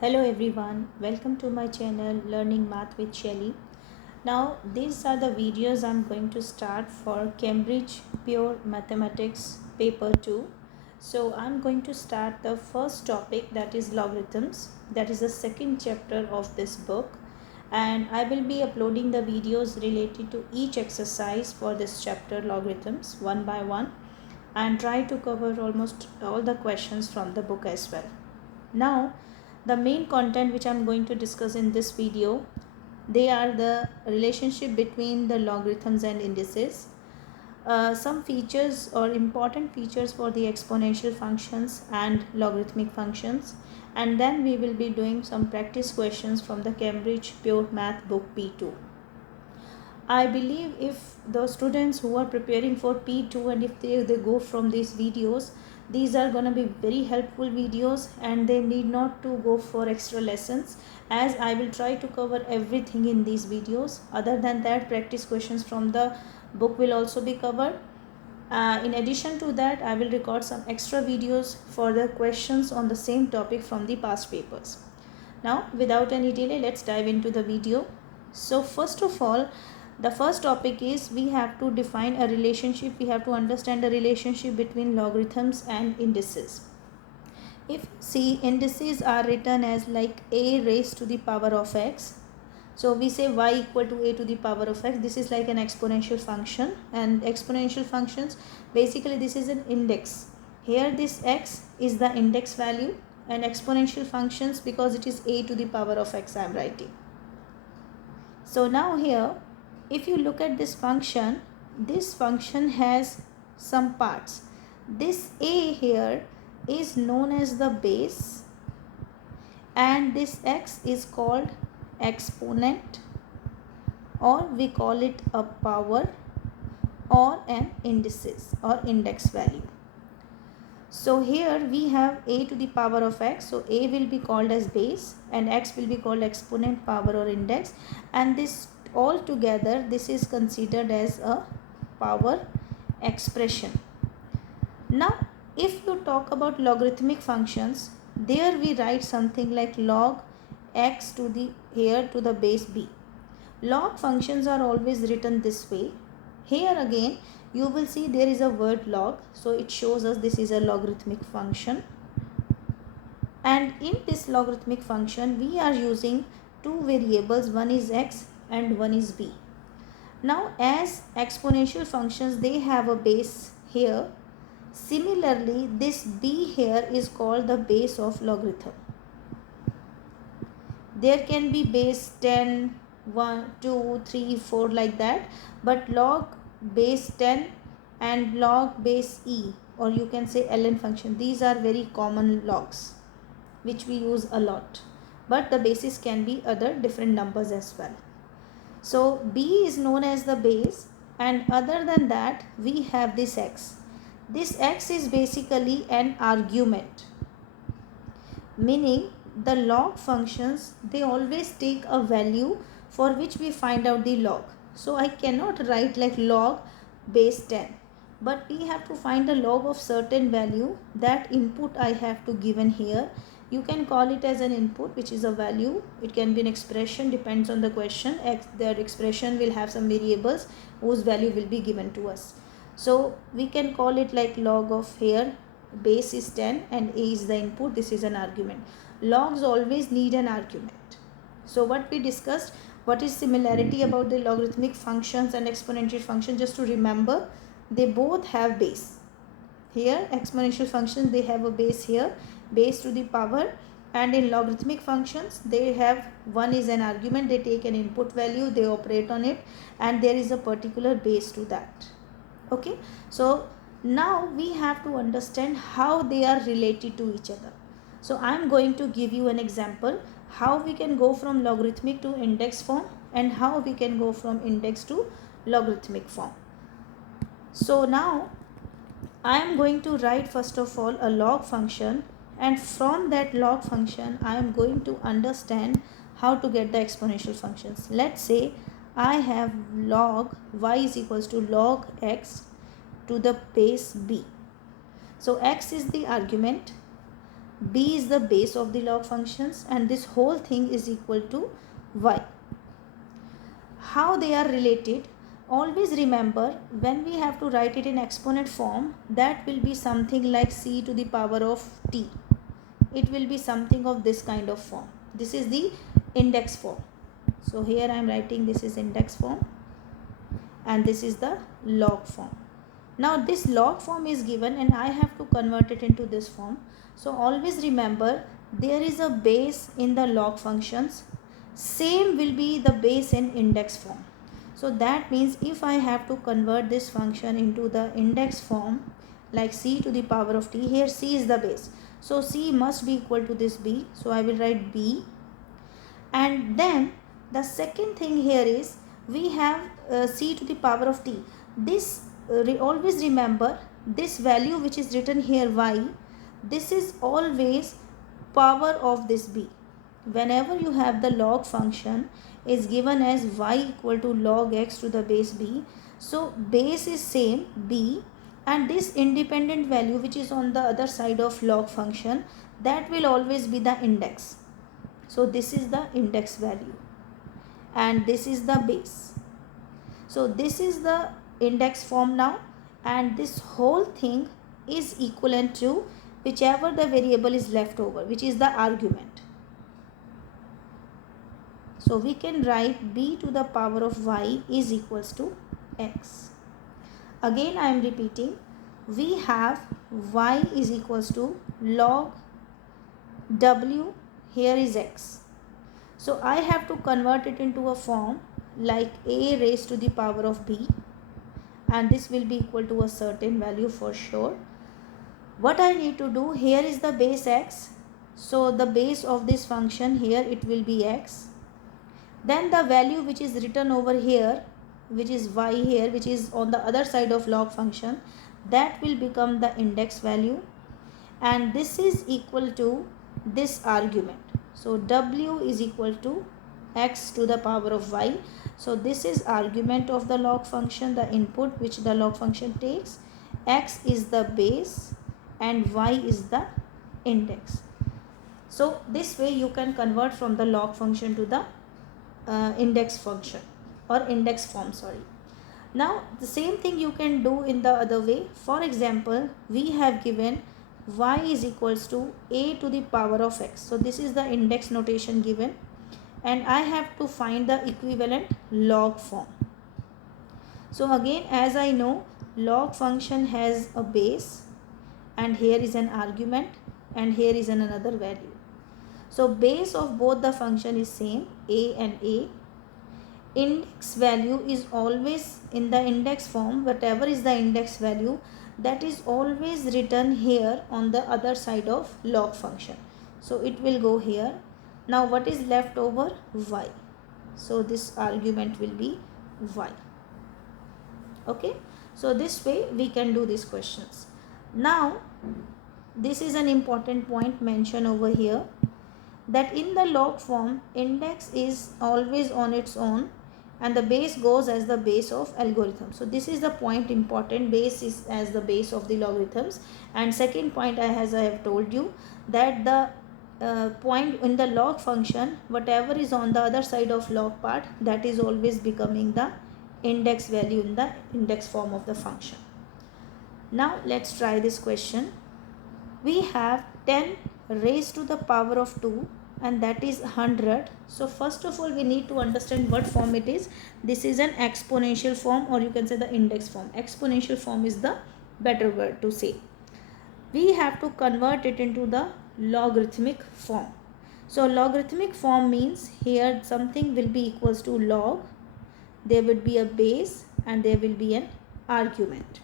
Hello everyone, welcome to my channel Learning Math with Shelly. Now these are the videos I'm going to start for Cambridge Pure Mathematics paper 2. So I'm going to start the first topic, that is logarithms. That is the second chapter of this book, and I will be uploading the videos related to each exercise for this chapter logarithms one by one, and try to cover almost all the questions from the book as well. Now the main content which I'm going to discuss in this video, they are the relationship between the logarithms and indices, some features or important features for the exponential functions and logarithmic functions, and then we will be doing some practice questions from the Cambridge Pure Math book P2. I believe if the students who are preparing for P2 and if they go from these videos, these are going to be very helpful videos and they need not to go for extra lessons, as I will try to cover everything in these videos. Other than that, practice questions from the book will also be covered. In addition to that, I will record some extra videos for the questions on the same topic from the past papers. Now without any delay, let's dive into the video. So first of all, the first topic is we have to define a relationship. We have to understand the relationship between logarithms and indices. If you see, indices are written as like a raised to the power of x. So we say y equal to a to the power of x. This is like an exponential function, and exponential functions, basically this is an index. Here this x is the index value, and exponential functions, because it is a to the power of x I am writing. So now here, if you look at this function has some parts. This a here is known as the base, and this x is called exponent, or we call it a power, or an indices or index value. So here we have a to the power of x, so a will be called as base and x will be called exponent, power or index, and this all together, this is considered as a power expression. Now if you talk about logarithmic functions, there we write something like log x to the here to the base b. Log functions are always written this way. Here again you will see there is a word log, so it shows us this is a logarithmic function, and in this logarithmic function we are using two variables, one is x and one is b. Now as exponential functions, they have a base here. Similarly, this b here is called the base of logarithm. There can be base 10, 1, 2, 3, 4 like that, but log base 10 and log base e, or you can say ln function, these are very common logs which we use a lot, but the bases can be other different numbers as well. So b is known as the base, and other than that we have this x. This x is basically an argument, meaning the log functions, they always take a value for which we find out the log. So I cannot write like log base 10, but we have to find the log of certain value. That input I have to given here. You can call it as an input, which is a value. It can be an expression, depends on the question. That expression will have some variables whose value will be given to us. So we can call it like log of here base is 10 and a is the input. This is an argument. Logs always need an argument. So what we discussed, what is similarity about the logarithmic functions and exponential function, just to remember, they both have base. Here exponential functions, they have a base here, base to the power, and in logarithmic functions they have, one is an argument, they take an input value, they operate on it, and there is a particular base to that. Okay, so now we have to understand how they are related to each other. So I am going to give you an example how we can go from logarithmic to index form, and how we can go from index to logarithmic form. So now I am going to write first of all a log function, and from that log function I am going to understand how to get the exponential functions. Let's say I have log y is equals to log x to the base b. So x is the argument, b is the base of the log functions, and this whole thing is equal to y. How they are related? Always remember, when we have to write it in exponent form, that will be something like c to the power of t. It will be something of this kind of form. This is the index form. So here I am writing this is index form and this is the log form. Now this log form is given and I have to convert it into this form. So always remember, there is a base in the log functions. Same will be the base in index form. So that means if I have to convert this function into the index form, like c to the power of t, here c is the base. So c must be equal to this b. So I will write b. And then the second thing here is we have c to the power of t. This always remember, this value which is written here y, this is always power of this b. Whenever you have the log function is given as y equal to log x to the base b, so base is same b, and this independent value which is on the other side of log function, that will always be the index. So this is the index value and this is the base. So this is the index form now, and this whole thing is equivalent to whichever the variable is left over, which is the argument. So we can write b to the power of y is equals to x. Again I am repeating, we have y is equals to log w, here is x. So I have to convert it into a form like a raised to the power of b, and this will be equal to a certain value for sure. What I need to do, here is the base x, so the base of this function here, it will be x. Then the value which is written over here, which is y here, which is on the other side of log function, that will become the index value, and this is equal to this argument. So w is equal to x to the power of y. So this is argument of the log function, the input which the log function takes. X is the base and y is the index. So this way you can convert from the log function to the index function or index form, sorry. Now the same thing you can do in the other way. For example, we have given y is equals to a to the power of x. So this is the index notation given, and I have to find the equivalent log form. So again, as I know, log function has a base and here is an argument and here is another value. So base of both the function is same, a and a. Index value is always in the index form, whatever is the index value, that is always written here on the other side of log function. So it will go here. Now what is left over? Y. So this argument will be y. Okay. So this way we can do these questions. Now this is an important point mentioned over here, that in the log form, index is always on its own and the base goes as the base of algorithm. So this is the point important, base is as the base of the logarithms. And second point, as I have told you, that the point in the log function, whatever is on the other side of log part, that is always becoming the index value in the index form of the function. Now let's try this question. We have 10 raised to the power of 2 and that is 100. So first of all we need to understand what form it is. This is an exponential form, or you can say the index form. Exponential form is the better word to say. We have to convert it into the logarithmic form. So logarithmic form means here something will be equals to log, there would be a base and there will be an argument.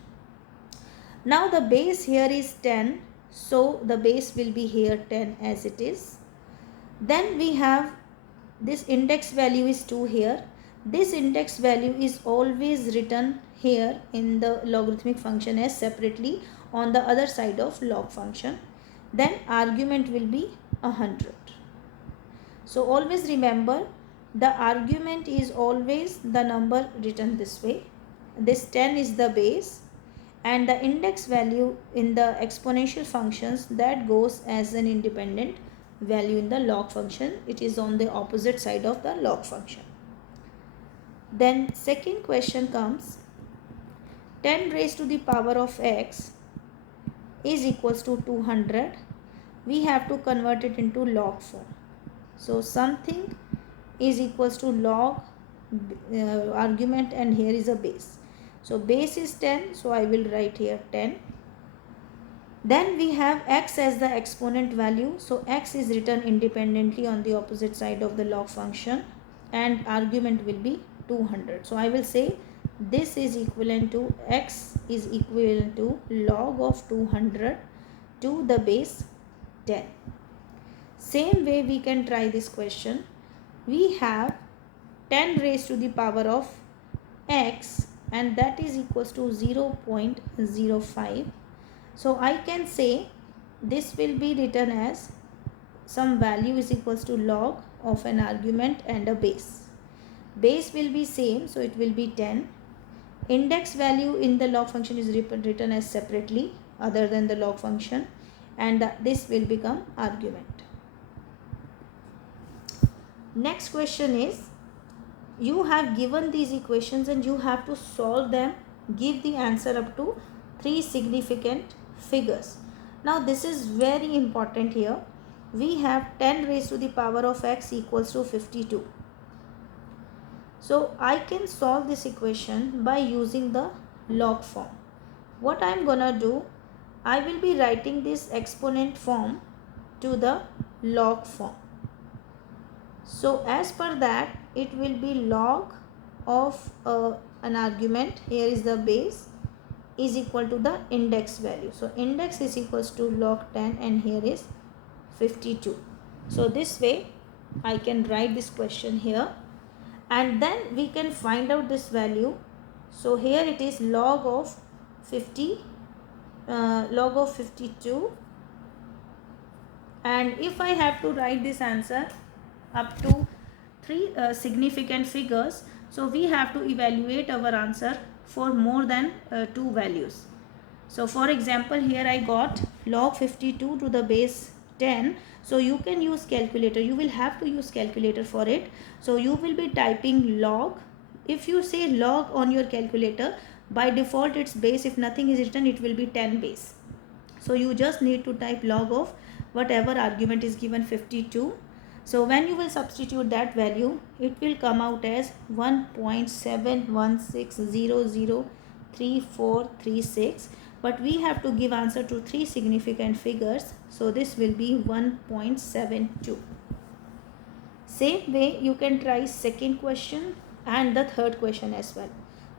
Now the base here is 10, so the base will be here 10 as it is. Then we have this index value is 2 here. This index value is always written here in the logarithmic function as separately on the other side of log function. Then argument will be 100. So always remember, the argument is always the number written this way. This 10 is the base and the index value in the exponential functions, that goes as an independent value in the log function. It is on the opposite side of the log function. Then second question comes, 10 raised to the power of x is equals to 200. We have to convert it into log form. So something is equals to log argument, and here is a base. So base is 10, so I will write here 10. Then we have x as the exponent value. So x is written independently on the opposite side of the log function, and argument will be 200. So I will say this is equivalent to, x is equivalent to log of 200 to the base 10. Same way we can try this question. We have 10 raised to the power of x, and that is equals to 0.05. So I can say this will be written as some value is equals to log of an argument and a base. Base will be same, so it will be 10. Index value in the log function is written as separately other than the log function, and this will become argument. Next question is, you have given these equations and you have to solve them, give the answer up to 3 significant figures. Now this is very important here. We have 10 raised to the power of x equals to 52. So I can solve this equation by using the log form. What I am gonna do, I will be writing this exponent form to the log form. So as per that, it will be log of an argument, here is the base, is equal to the index value. So index is equals to log 10, and here is 52. So this way I can write this question here, and then we can find out this value. So here it is log of 52, and if I have to write this answer up to 3 significant figures, so we have to evaluate our answer for more than 2 values. So for example, here I got log 52 to the base 10. So you can use calculator, you will have to use calculator for it. So you will be typing log. If you say log on your calculator, by default it's base. If nothing is written, it will be 10 base. So you just need to type log of whatever argument is given, 52. So when you will substitute that value, it will come out as 1.716003436, but we have to give answer to 3 significant figures, so this will be 1.72. Same way you can try second question and the third question as well.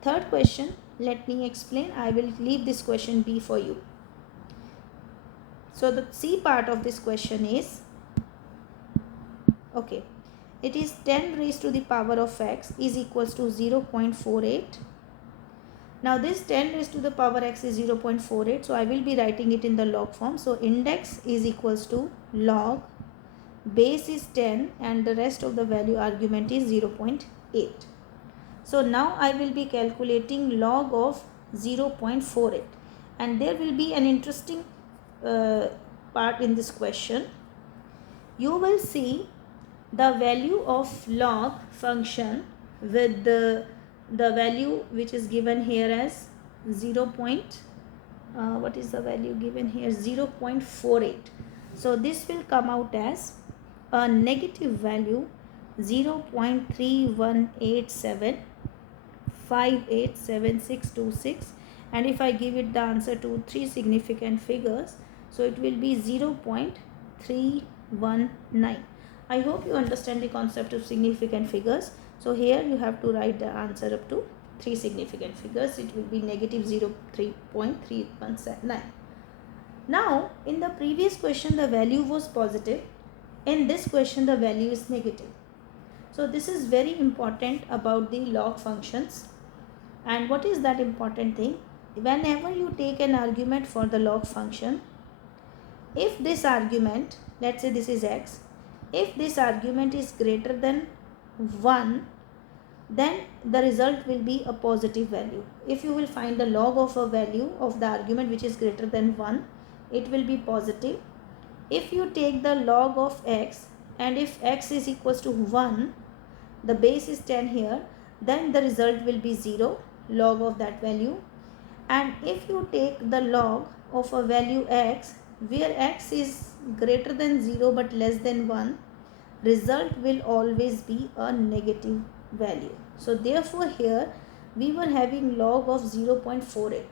Third question, let me explain. I will leave this question B for you. So the C part of this question is, okay, it is 10 raised to the power of x is equals to 0.48. Now this 10 raised to the power x is 0.48, so I will be writing it in the log form. So index is equals to log, base is 10, and the rest of the value argument is 0.8. So now I will be calculating log of 0.48, and there will be an interesting part in this question. You will see the value of log function with the value which is given here as 0.48. So this will come out as a negative value 0.3187587626, and if I give it the answer to 3 significant figures, so it will be 0.319. I hope you understand the concept of significant figures. So here you have to write the answer up to 3 significant figures. It will be negative 0.319. Now in the previous question the value was positive. In this question the value is negative. So this is very important about the log functions. And what is that important thing? Whenever you take an argument for the log function, if this argument, let's say this is x, if this argument is greater than 1, then the result will be a positive value. If you will find the log of a value of the argument which is greater than 1, it will be positive. If you take the log of x, and if x is equals to 1, the base is 10 here, then the result will be 0, log of that value. And if you take the log of a value x, where x is greater than 0 but less than 1, result will always be a negative value. So therefore here we were having log of 0.48,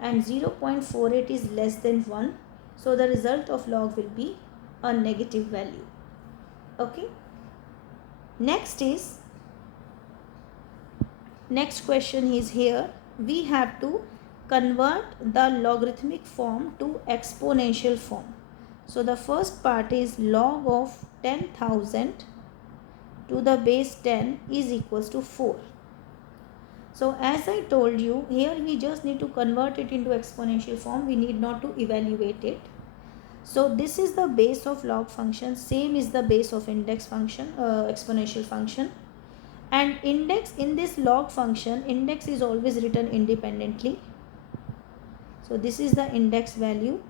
and 0.48 is less than 1, so the result of log will be a negative value. Okay, next question is here. We have to convert the logarithmic form to exponential form. So the first part is log of 10,000 to the base 10 is equals to 4. So as I told you, here we just need to convert it into exponential form. We need not to evaluate it. So this is the base of log function, same is the base of index function, exponential function. And index in this log function, index is always written independently. So this is the index value.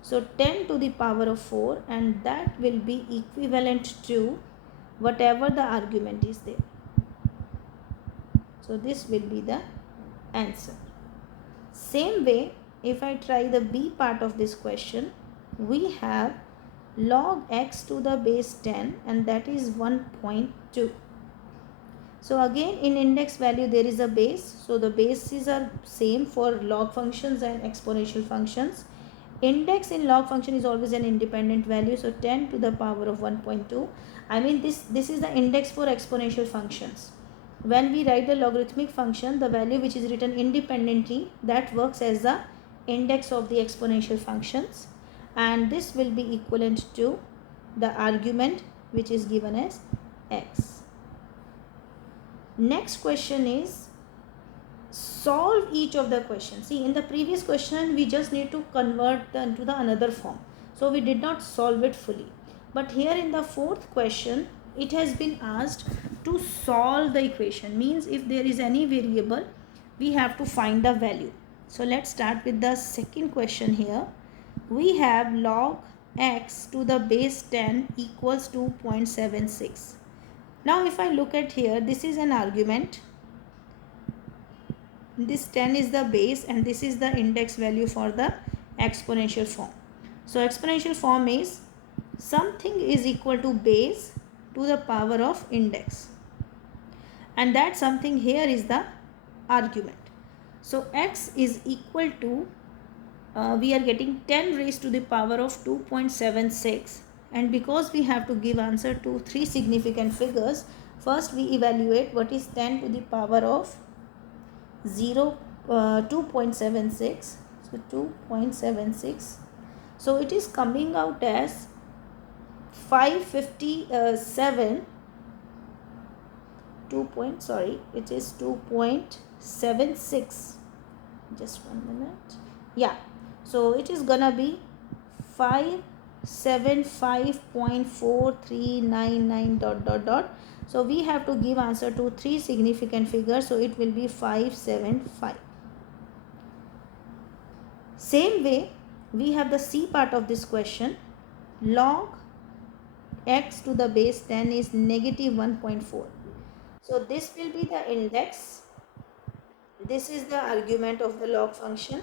So 10 to the power of 4, and that will be equivalent to whatever the argument is there. So this will be the answer. Same way, if I try the B part of this question, we have log x to the base 10, and that is 1.2. So again, in index value there is a base, so the bases are same for log functions and exponential functions. Index in log function is always an independent value, so 10 to the power of 1.2. I mean this is the index for exponential functions. When we write the logarithmic function, the value which is written independently, that works as the index of the exponential functions, and this will be equivalent to the argument which is given as x. Next question is solve each of the questions. See, in the previous question we just need to convert into the another form, so we did not solve it fully. But here in the fourth question, it has been asked to solve the equation. Means if there is any variable, we have to find the value. So let's start with the second question here. We have log x to the base 10 equals to 0.76. Now if I look at here, this is an argument, this 10 is the base, and this is the index value for the exponential form. So exponential form is something is equal to base to the power of index, and that something here is the argument. So x is equal to we are getting 10 raised to the power of 2.76, and because we have to give answer to 3 significant figures, first we evaluate what is 10 to the power of 2.76. So 2.76, so it is coming out as 557 it is 2.76. Just 1 minute. Yeah, so it is gonna be 575.4399 ... So we have to give answer to 3 significant figures, so it will be 575. Same way, we have the C part of this question. Log x to the base 10 is negative 1.4. So this will be the index, this is the argument of the log function,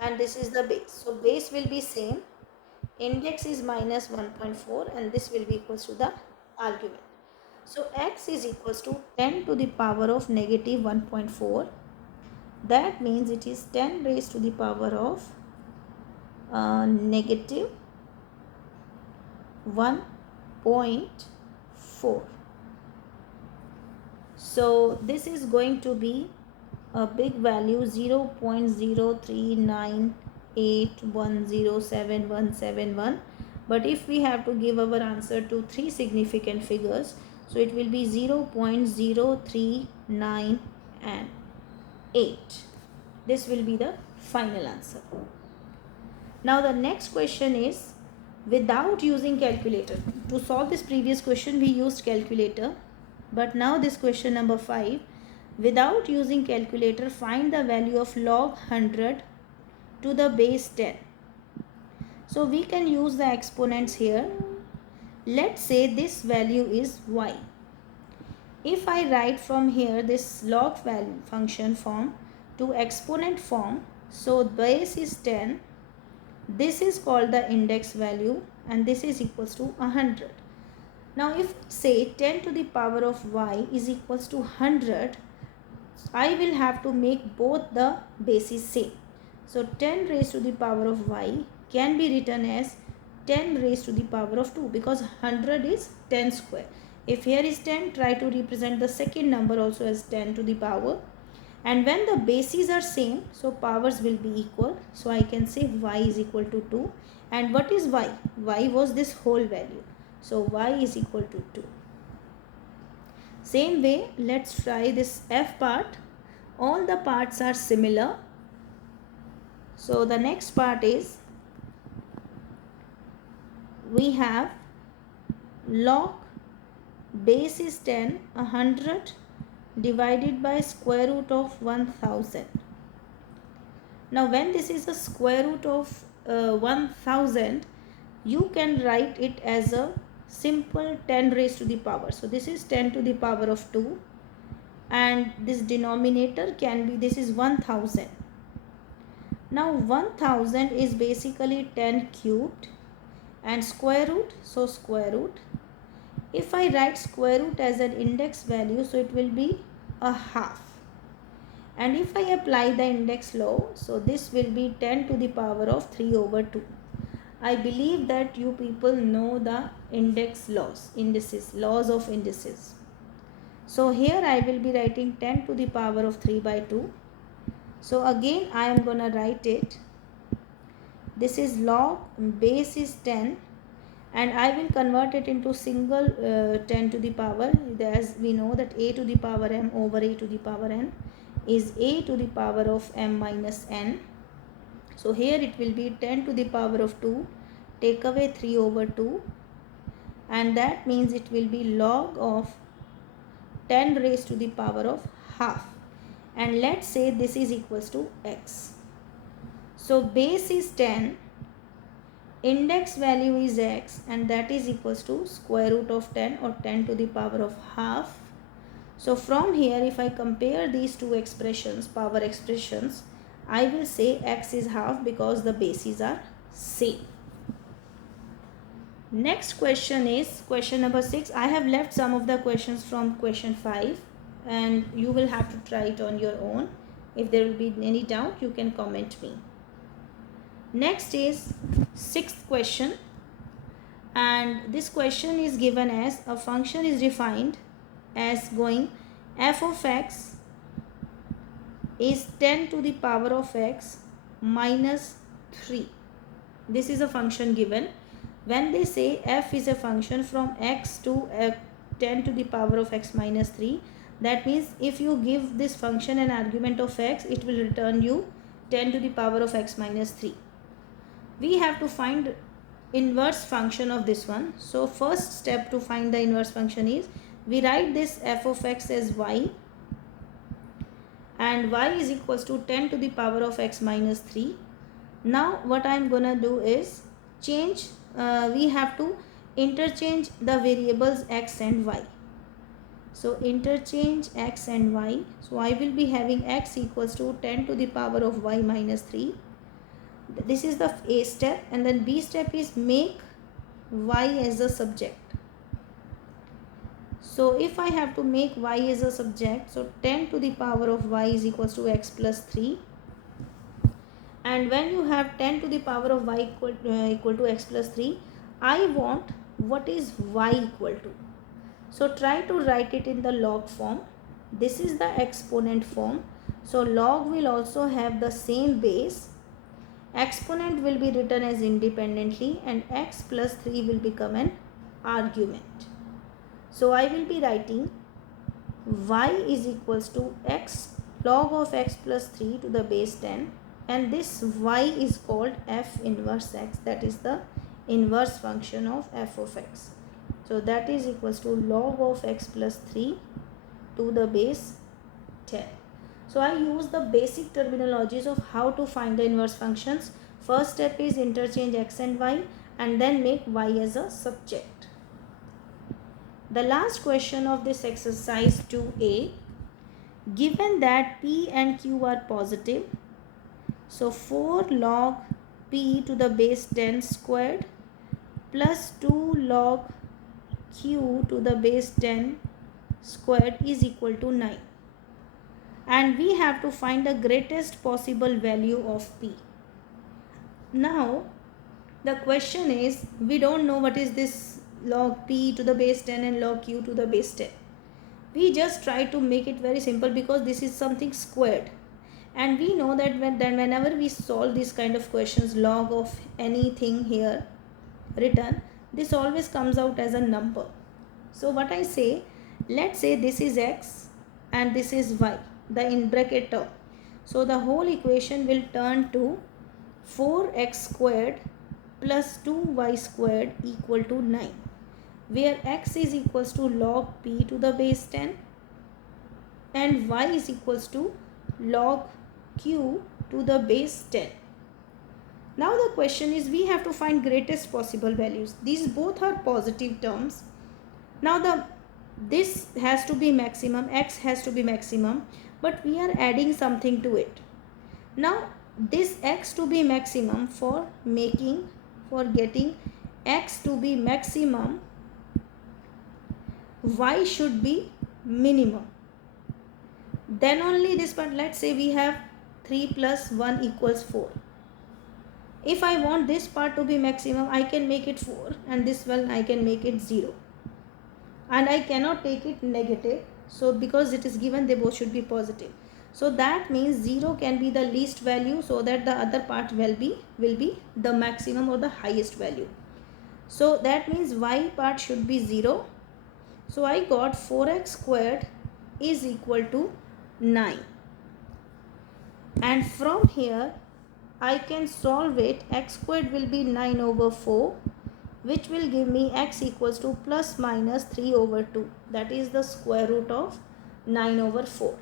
and this is the base. So base will be same, index is minus 1.4, and this will be equals to the argument. So x is equals to 10 to the power of negative 1.4. That means it is 10 raised to the power of negative 1.4. So this is going to be a big value, 0.039810771. But if we have to give our answer to 3 significant figures, so it will be 0.0398. This will be the final answer. Now the next question is without using calculator. To solve this previous question we used calculator. But now this question number 5, without using calculator, find the value of log 100 to the base 10. So we can use the exponents here. Let's say this value is y. If I write from here this log value function form to exponent form, so base is 10, this is called the index value, and this is equals to 100. Now if say 10 to the power of y is equals to 100, I will have to make both the bases same. So 10 raised to the power of y can be written as 10 raised to the power of 2, because 100 is 10 square. If here is 10, try to represent the second number also as 10 to the power. And when the bases are same, so powers will be equal. So I can say y is equal to 2. And what is y? Y was this whole value. So y is equal to 2. Same way, let's try this f part. All the parts are similar. So the next part is, we have log base is 10, 100 divided by square root of 1000. Now when this is a square root of 1000, you can write it as a simple 10 raised to the power. So this is 10 to the power of 2, and this denominator can be, this is 1000. Now 1000 is basically 10 cubed, and square root, so square root. If I write square root as an index value, so it will be a half. And if I apply the index law, so this will be 10 to the power of 3 over 2. I believe that you people know the index laws, indices, laws of indices. So here I will be writing 10 to the power of 3 by 2. So again I am going to write it. This is log base is 10, and I will convert it into single 10 to the power, as we know that a to the power m over a to the power n is a to the power of m minus n. So here it will be 10 to the power of 2, take away 3 over 2, and that means it will be log of 10 raised to the power of half. And let's say this is equals to x. So base is 10, index value is x, and that is equals to square root of 10, or 10 to the power of half. So from here, if I compare these two expressions, power expressions, I will say x is half because the bases are same. Next question is question number 6. I have left some of the questions from question 5, and you will have to try it on your own. If there will be any doubt, you can comment me. Next is 6th question, and this question is given as a function is defined as going f of x is 10 to the power of x minus 3. This is a function given. When they say f is a function from x to 10 to the power of x minus 3, that means if you give this function an argument of x, it will return you 10 to the power of x minus 3. We have to find inverse function of this one. So first step to find the inverse function is, we write this f of x as y, and y is equals to 10 to the power of x minus 3. Now what I am gonna do is change, we have to interchange the variables x and y. So interchange x and y. So I will be having x equals to 10 to the power of y minus 3. This is the A step, and then B step is make y as a subject. So if I have to make y as a subject, so 10 to the power of y is equals to x plus 3. And when you have 10 to the power of y equal to x plus 3, I want what is y equal to. So try to write it in the log form. This is the exponent form. So log will also have the same base. Exponent will be written as independently, and x plus 3 will become an argument. So I will be writing y is equals to x log of x plus 3 to the base 10, and this y is called f inverse x, that is the inverse function of f of x. So that is equals to log of x plus 3 to the base 10. So I use the basic terminologies of how to find the inverse functions. First step is interchange x and y and then make y as a subject. The last question of this exercise 2a, given that p and q are positive, so 4 log p to the base 10 squared plus 2 log q to the base 10 squared is equal to 9. And we have to find the greatest possible value of p. Now the question is, we don't know what is this log p to the base 10 and log q to the base 10. We just try to make it very simple because this is something squared. And we know that whenever we solve these kind of questions, log of anything here written, this always comes out as a number. So what I say, let's say this is x and this is y, the in bracket term. So the whole equation will turn to 4x squared plus 2y squared equal to 9, where x is equals to log p to the base 10 and y is equals to log q to the base 10. Now the question is, we have to find greatest possible values. These both are positive terms. Now this has to be maximum, x has to be maximum, but we are adding something to it. Now this x to be maximum, for getting x to be maximum, y should be minimum. Then only this part, let's say we have 3 plus 1 equals 4. If I want this part to be maximum, I can make it 4 and this one I can make it 0. And I cannot take it negative. So because it is given, they both should be positive. So that means 0 can be the least value, so that the other part will be the maximum or the highest value. So that means y part should be 0. So I got 4x squared is equal to 9. And from here I can solve it. X squared will be 9 over 4, which will give me x equals to plus minus 3 over 2. That is the square root of 9 over 4.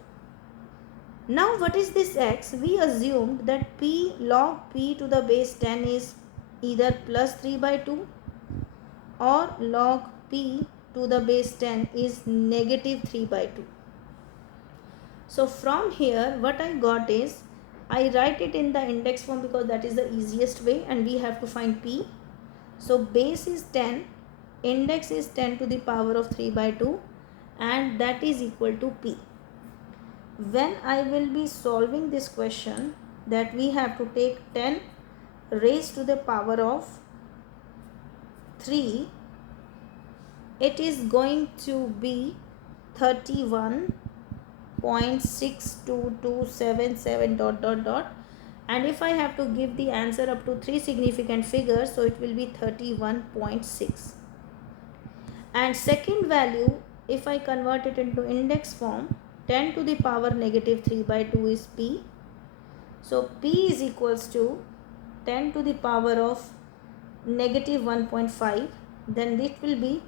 Now what is this x? We assumed that p log p to the base 10 is either plus 3 by 2 or log p to the base 10 is negative 3 by 2. So from here what I got is, I write it in the index form because that is the easiest way, and we have to find p. So base is 10, index is 10 to the power of 3 by 2, and that is equal to p. When I will be solving this question, that we have to take 10 raised to the power of 3, it is going to be 31.62277 ... And if I have to give the answer up to 3 significant figures, so it will be 31.6. And second value, if I convert it into index form, 10 to the power negative 3 by 2 is p. So p is equals to 10 to the power of negative 1.5. Then it will be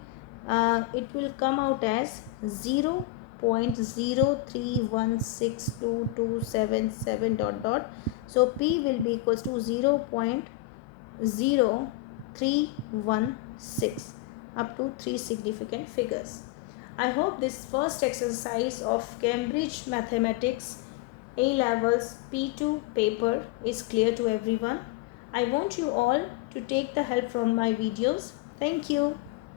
it will come out as 0.031622277 ... So p will be equals to 0.0316 up to 3 significant figures. I hope this first exercise of Cambridge Mathematics A Levels P2 paper is clear to everyone. I want you all to take the help from my videos. Thank you.